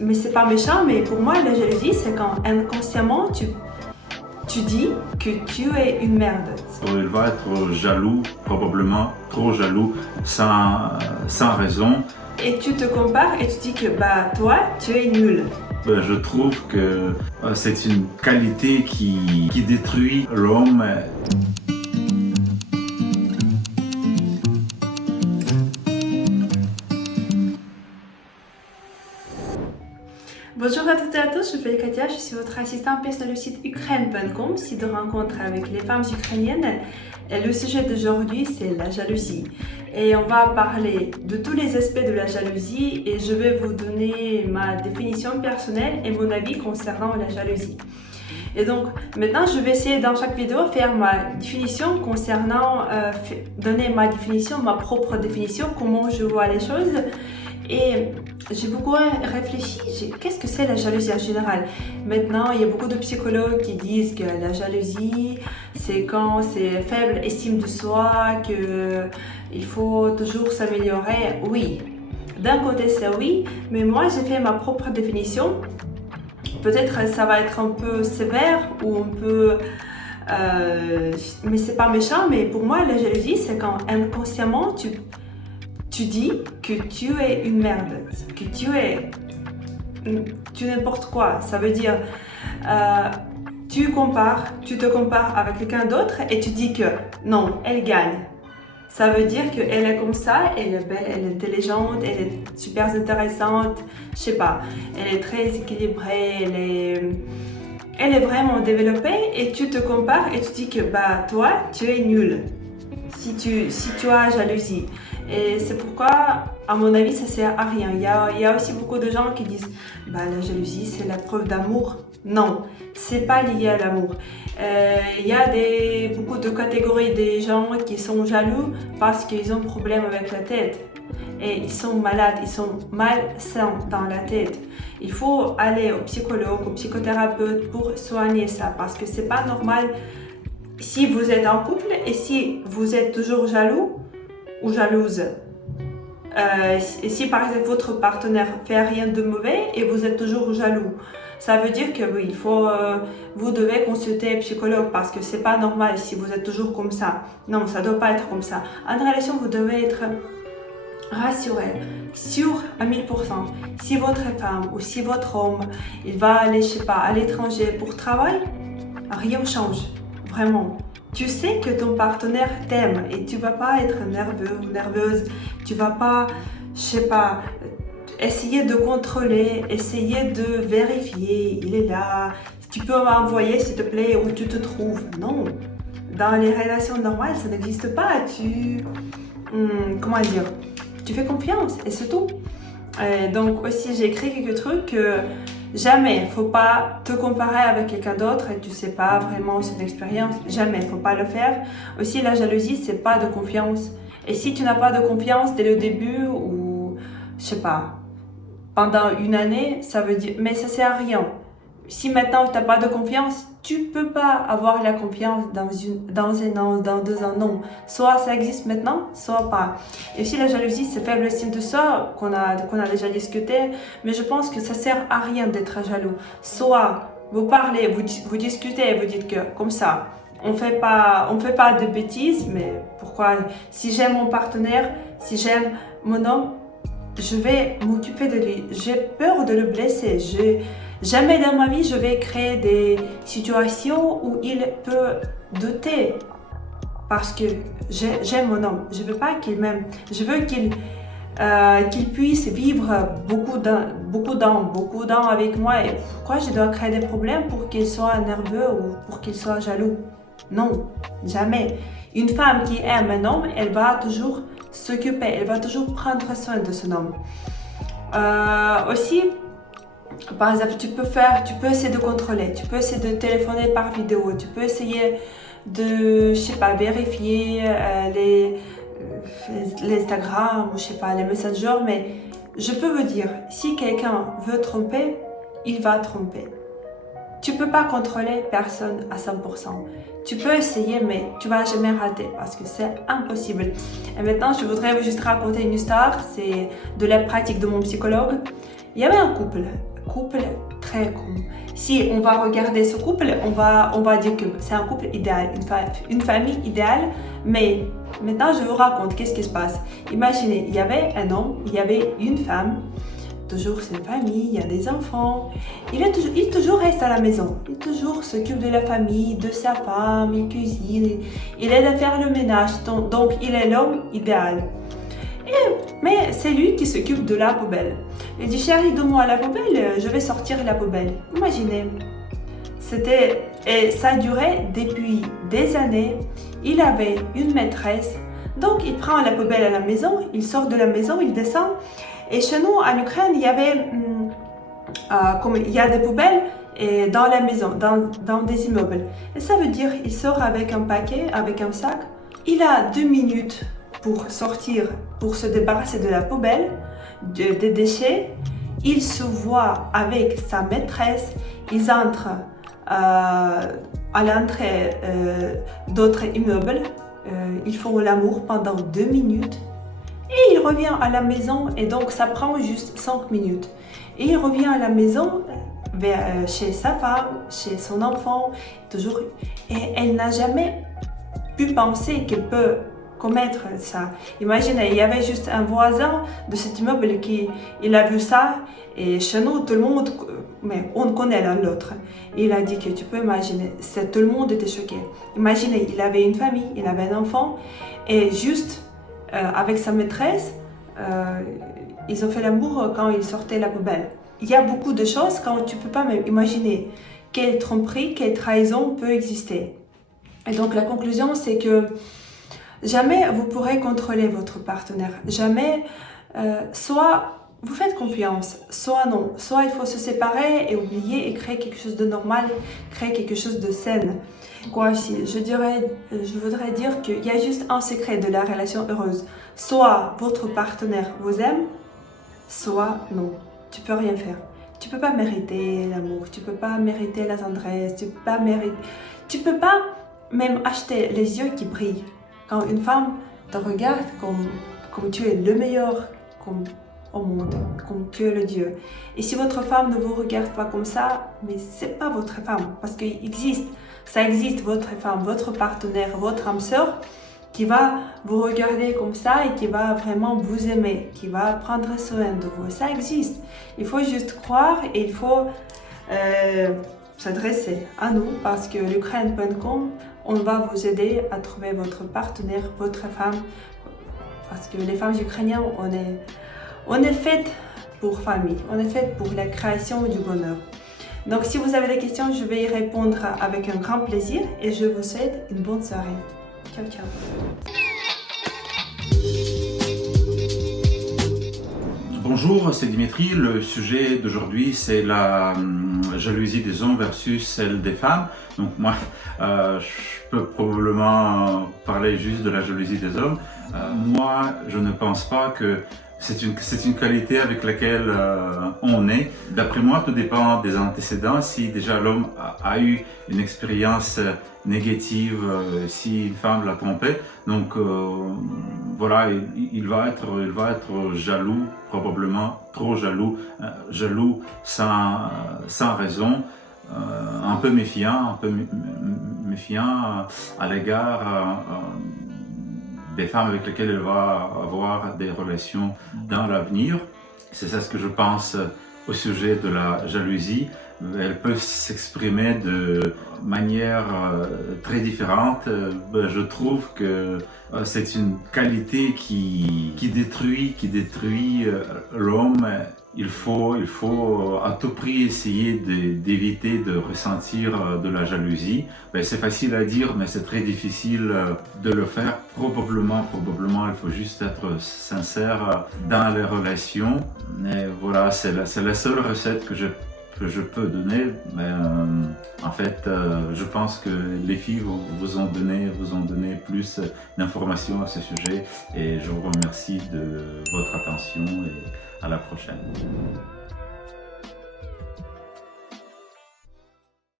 Mais c'est pas méchant, mais pour moi, la jalousie, c'est quand inconsciemment, tu dis que tu es une merde. Il va être jaloux, probablement trop jaloux, sans raison. Et tu te compares et tu dis que bah toi, tu es nul. Je trouve que c'est une qualité qui détruit l'homme. Bonjour à toutes et à tous, je m'appelle Katia, je suis votre assistante sur le site ukraine.com, site de rencontre avec les femmes ukrainiennes. Et le sujet d'aujourd'hui, c'est la jalousie. Et on va parler de tous les aspects de la jalousie et je vais vous donner ma définition personnelle et mon avis concernant la jalousie. Et donc, maintenant, je vais essayer dans chaque vidéo faire ma définition concernant, donner ma définition, ma propre définition, comment je vois les choses. Et j'ai beaucoup réfléchi, qu'est-ce que c'est la jalousie en général? Maintenant, il y a beaucoup de psychologues qui disent que la jalousie, c'est quand c'est faible estime de soi, qu'il faut toujours s'améliorer. Oui, d'un côté c'est oui, mais moi j'ai fait ma propre définition. Peut-être ça va être un peu sévère ou un peu... mais c'est pas méchant, mais pour moi la jalousie, c'est quand inconsciemment tu dis que tu es une merde, que tu n'importe quoi. Ça veut dire, tu te compares avec quelqu'un d'autre et tu dis que non, elle gagne. Ça veut dire qu'elle est comme ça, elle est belle, elle est intelligente, elle est super intéressante, je sais pas, elle est très équilibrée, elle est vraiment développée et tu te compares et tu dis que bah toi, tu es nul si tu as jalousie. Et c'est pourquoi, à mon avis, ça sert à rien. Il y a aussi beaucoup de gens qui disent bah, la jalousie, c'est la preuve d'amour. Non, c'est pas lié à l'amour. Il y a beaucoup de catégories des gens qui sont jaloux parce qu'ils ont problème avec la tête. Et ils sont malades, ils sont malsains dans la tête. Il faut aller au psychologue, au psychothérapeute pour soigner ça parce que c'est pas normal. Si vous êtes en couple et si vous êtes toujours jaloux ou jalouse, et si par exemple votre partenaire fait rien de mauvais et vous êtes toujours jaloux, ça veut dire que oui, vous devez consulter un psychologue parce que c'est pas normal si vous êtes toujours comme ça. Non, ça doit pas être comme ça. En relation, vous devez être rassuré, sûr à 1000%. Si votre femme ou si votre homme, il va aller, je sais pas, à l'étranger pour travail, rien ne change. Vraiment, tu sais que ton partenaire t'aime et tu vas pas être nerveux ou nerveuse, tu vas pas, je sais pas, essayer de contrôler, essayer de vérifier, il est là, tu peux m'envoyer s'il te plaît où tu te trouves. Non, dans les relations normales, ça n'existe pas, comment dire, tu fais confiance et c'est tout. Donc aussi, j'ai écrit quelques trucs jamais, il ne faut pas te comparer avec quelqu'un d'autre et tu ne sais pas vraiment son expérience. Jamais, il ne faut pas le faire. Aussi, la jalousie, c'est pas de confiance. Et si tu n'as pas de confiance dès le début ou, je sais pas, pendant une année, ça veut dire... Mais ça sert à rien. Si maintenant tu n'as pas de confiance, tu peux pas avoir la confiance dans un an, dans 2 ans, non. Soit ça existe maintenant, soit pas. Et aussi la jalousie, c'est faible estime de soi qu'on a déjà discuté, mais je pense que ça sert à rien d'être jaloux. Soit vous parlez, vous discutez, vous dites que comme ça, on fait pas de bêtises, mais pourquoi? Si j'aime mon partenaire, si j'aime mon homme, je vais m'occuper de lui. J'ai peur de le blesser. Jamais dans ma vie, je vais créer des situations où il peut douter. Parce que j'aime mon homme. Je veux pas qu'il m'aime. Je veux qu'il puisse vivre beaucoup d'ans avec moi. Et pourquoi je dois créer des problèmes pour qu'il soit nerveux ou pour qu'il soit jaloux? Non, jamais. Une femme qui aime un homme, elle va toujours s'occuper, elle va toujours prendre soin de son homme. Aussi, par exemple, tu peux essayer de contrôler, tu peux essayer de téléphoner par vidéo, tu peux essayer de, je sais pas, vérifier l'Instagram ou je sais pas, les messengers, mais je peux vous dire, si quelqu'un veut tromper, il va tromper. Tu peux pas contrôler personne à 100%. Tu peux essayer, mais tu vas jamais rater parce que c'est impossible. Et maintenant, je voudrais juste raconter une histoire. C'est de la pratique de mon psychologue. Il y avait un couple très con. Si on va regarder ce couple, on va dire que c'est un couple idéal, une famille idéale. Mais maintenant, je vous raconte qu'est-ce qui se passe. Imaginez, il y avait un homme, il y avait une femme. Toujours c'est une famille, il y a des enfants. Il toujours reste à la maison. Il toujours s'occupe de la famille, de sa femme, il cuisine, il aide à faire le ménage. Donc il est l'homme idéal. Mais c'est lui qui s'occupe de la poubelle. Il dit, chérie, donne-moi la poubelle, je vais sortir la poubelle. Imaginez. Et ça durait depuis des années. Il avait une maîtresse. Donc il prend la poubelle à la maison, il sort de la maison, il descend. Et chez nous, en Ukraine, il y avait, comme il y a des poubelles dans la maison, dans des immeubles. Et ça veut dire, il sort avec un paquet, avec un sac. Il a 2 minutes pour sortir, pour se débarrasser de la poubelle, des déchets. Il se voit avec sa maîtresse. Ils entrent à l'entrée d'autres immeubles. Ils font l'amour pendant 2 minutes. Et il revient à la maison et donc ça prend juste 5 minutes. Et il revient à la maison chez sa femme, chez son enfant, toujours. Et elle n'a jamais pu penser qu'elle peut commettre ça. Imaginez, il y avait juste un voisin de cet immeuble il a vu ça et chez nous, tout le monde, mais on connaît l'un l'autre. Il a dit que tu peux imaginer, tout le monde était choqué. Imaginez, il avait une famille, il avait un enfant et juste avec sa maîtresse, ils ont fait l'amour quand ils sortaient la poubelle. Il y a beaucoup de choses quand tu ne peux pas même imaginer quelle tromperie, quelle trahison peut exister. Et donc la conclusion, c'est que jamais vous pourrez contrôler votre partenaire. Jamais, soit vous faites confiance, soit non. Soit il faut se séparer et oublier et créer quelque chose de normal, créer quelque chose de sain. Quoi aussi, je voudrais dire qu'il y a juste un secret de la relation heureuse. Soit votre partenaire vous aime, soit non. Tu peux rien faire. Tu peux pas mériter l'amour, tu peux pas mériter la tendresse, tu peux pas même acheter les yeux qui brillent. Quand une femme te regarde comme tu es le meilleur au monde, comme tu es le Dieu. Et si votre femme ne vous regarde pas comme ça, mais c'est pas votre femme, parce ça existe votre femme, votre partenaire, votre âme sœur, qui va vous regarder comme ça et qui va vraiment vous aimer, qui va prendre soin de vous. Ça existe. Il faut juste croire et il faut s'adresser à nous parce que l'Ukraine.com, on va vous aider à trouver votre partenaire, votre femme. Parce que les femmes ukrainiennes, on est faites pour famille, on est faites pour la création du bonheur. Donc si vous avez des questions, je vais y répondre avec un grand plaisir et je vous souhaite une bonne soirée. Ciao, ciao. Bonjour, c'est Dimitri. Le sujet d'aujourd'hui, c'est la jalousie des hommes versus celle des femmes. Donc moi, je peux probablement parler juste de la jalousie des hommes. Moi, je ne pense pas que c'est une qualité avec laquelle on est. D'après moi, tout dépend des antécédents. Si déjà l'homme a eu une expérience négative, si une femme l'a trompé, donc voilà, il va être jaloux, probablement trop jaloux, jaloux sans raison, un peu méfiant à l'égard des femmes avec lesquelles elle va avoir des relations dans l'avenir. C'est ça ce que je pense au sujet de la jalousie. Elle peut s'exprimer de manière très différente. Je trouve que c'est une qualité qui détruit l'homme. Il faut à tout prix essayer d'éviter de ressentir de la jalousie. C'est facile à dire, mais c'est très difficile de le faire. Probablement, il faut juste être sincère dans les relations. Et voilà, c'est la seule recette que je peux donner. Mais en fait, je pense que les filles vous ont donné plus d'informations à ce sujet. Et je vous remercie de votre attention et à la prochaine.